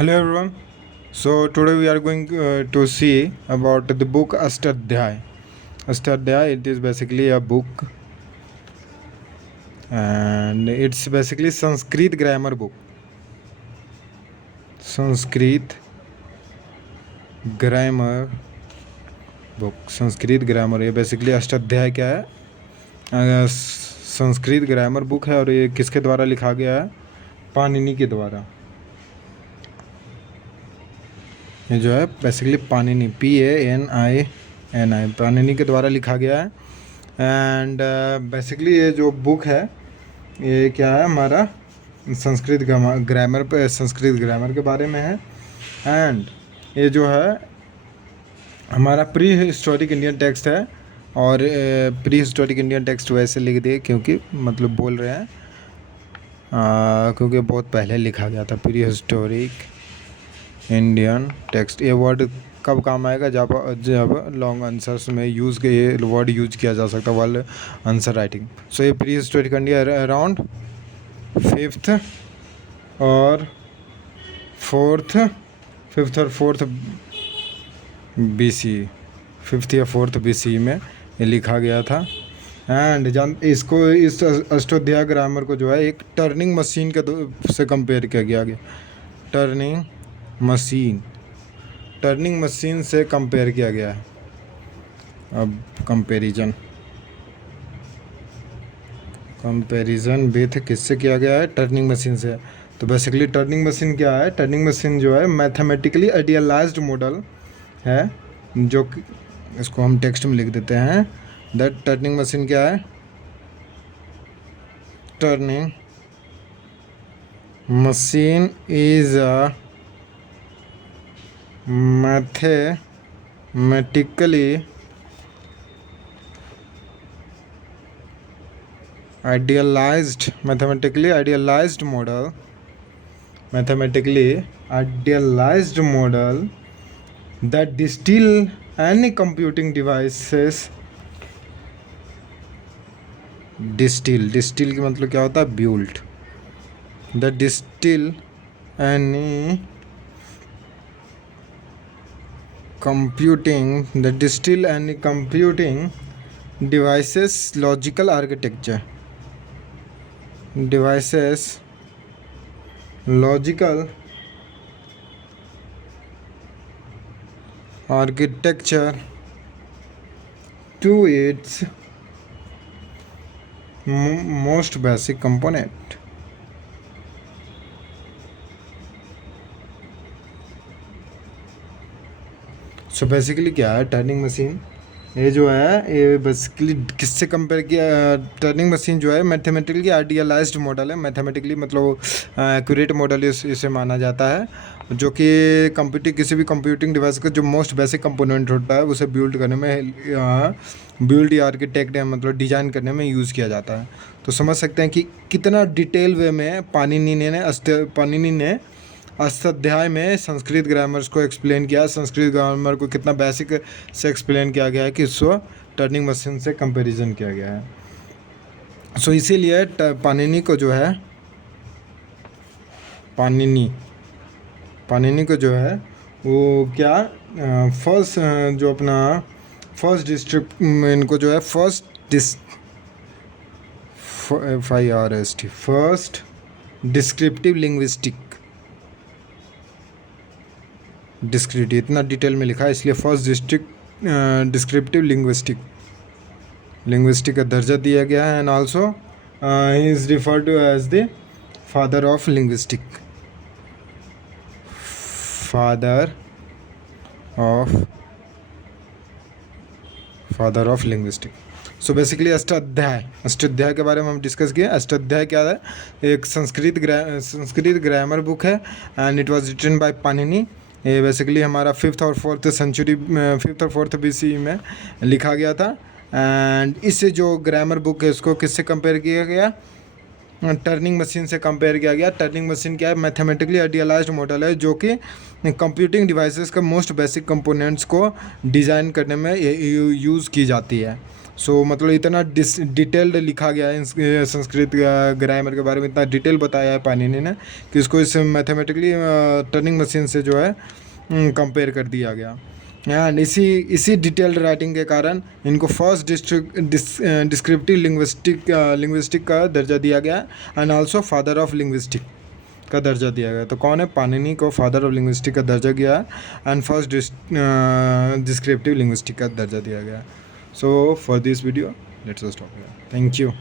Hello everyone. So today we are going to see about the book Ashtadhyay. Ashtadhyay, it is basically a book and it's basically Sanskrit grammar book. Sanskrit grammar book. Sanskrit grammar ये basically अष्टाध्याय क्या है? Sanskrit grammar book है और ये किसके द्वारा लिखा गया है? पाणिनि के द्वारा। ये जो है बेसिकली पाणिनि PANINI पाणिनि के द्वारा लिखा गया है। एंड बेसिकली ये जो बुक है ये क्या है, हमारा संस्कृत ग्रामर के बारे में है। एंड ये जो है हमारा प्री हिस्टोरिक इंडियन टेक्स्ट है। और प्री हिस्टोरिक इंडियन टेक्स्ट वैसे लिख दिए क्योंकि मतलब बोल रहे हैं क्योंकि बहुत पहले लिखा गया था। प्री हिस्टोरिक इंडियन टेक्स्ट, ये वर्ड कब काम आएगा? जब लॉन्ग आंसर्स में ये वर्ड यूज किया जा सकता है वर्ड आंसर राइटिंग। सो ये pre historic India around 5th और 4th BC, 5th या 4th BC में ये लिखा गया था। एंड इस अष्टोध्याय ग्रामर को जो है एक टर्निंग मशीन से कंपेयर किया गया। टर्निंग मशीन से कंपेयर किया गया है। अब कंपैरिजन विथ किससे किया गया है? टर्निंग मशीन से। तो बेसिकली टर्निंग मशीन क्या है? टर्निंग मशीन जो है मैथमेटिकली आइडियलाइज्ड मॉडल है, जो कि इसको हम टेक्स्ट में लिख देते हैं। दैट टर्निंग मशीन क्या है? Turning machine is a mathematically idealised model that distill any computing devices। Distil का मतलब क्या होता है? build। that distill any computing devices logical architecture to its most basic component। So basically क्या है turning machine? ये जो है ये बेसिकली किससे कंपेयर किया? टर्निंग मशीन जो है मैथमेटिकली आइडियलाइज्ड मॉडल है। मैथमेटिकली मतलब एक्यूरेट मॉडल इसे माना जाता है, जो कि किसी भी कंप्यूटिंग डिवाइस का जो मोस्ट बेसिक कंपोनेंट होता है उसे बिल्ड या आर्किटेक्ट मतलब डिज़ाइन करने में यूज़ किया जाता है। तो समझ सकते हैं कि कितना डिटेल वे में पाणिनि ने अष्टाध्याय में संस्कृत ग्रामर्स को एक्सप्लेन किया। संस्कृत ग्रामर को कितना बेसिक से एक्सप्लेन किया गया है कि इसको टर्निंग मशीन से कंपैरिजन किया गया है। सो इसीलिए पाणिनि को जो है वो क्या फर्स्ट डिस्क्रिप्टिव लिंग्विस्टिक इतना डिटेल में लिखा है, इसलिए फर्स्ट डिस्क्रिप्टिव लिंग्विस्टिक का दर्जा दिया गया है। And also he is referred to as the father of linguistic. So basically Ashtadhyay के बारे में हम डिस्कस किए। अष्टाध्याय क्या है? एक संस्कृत ग्रामर बुक है and it was written by Panini. ये बेसिकली हमारा 5th और 4th BC में लिखा गया था। एंड इससे जो ग्रामर बुक है इसको किससे कंपेयर किया गया? टर्निंग मशीन से कंपेयर किया गया। टर्निंग मशीन क्या है? मैथमेटिकली आइडियलाइज्ड मॉडल है, जो कि कंप्यूटिंग डिवाइसेस का मोस्ट बेसिक कंपोनेंट्स को डिज़ाइन करने में यूज़ की जाती है। सो मतलब इतना डिटेल्ड लिखा गया है संस्कृत ग्रामर के बारे में, इतना डिटेल बताया है पाणिनि ने कि उसको इस मैथमेटिकली टर्निंग मशीन से जो है कंपेयर कर दिया गया। एंड इसी डिटेल्ड राइटिंग के कारण इनको फर्स्ट डिस्क्रिप्टिव लिंग्विस्टिक का दर्जा दिया गया and also father of linguistic का दर्जा दिया गया। तो कौन है? पाणिनि को फादर ऑफ लिंग्विस्टिक का दर्जा दिया है एंड फर्स्ट डिस्क्रिप्टिव लिंग्विस्टिक का दर्जा दिया गया। So for this video let's stop here. Thank you.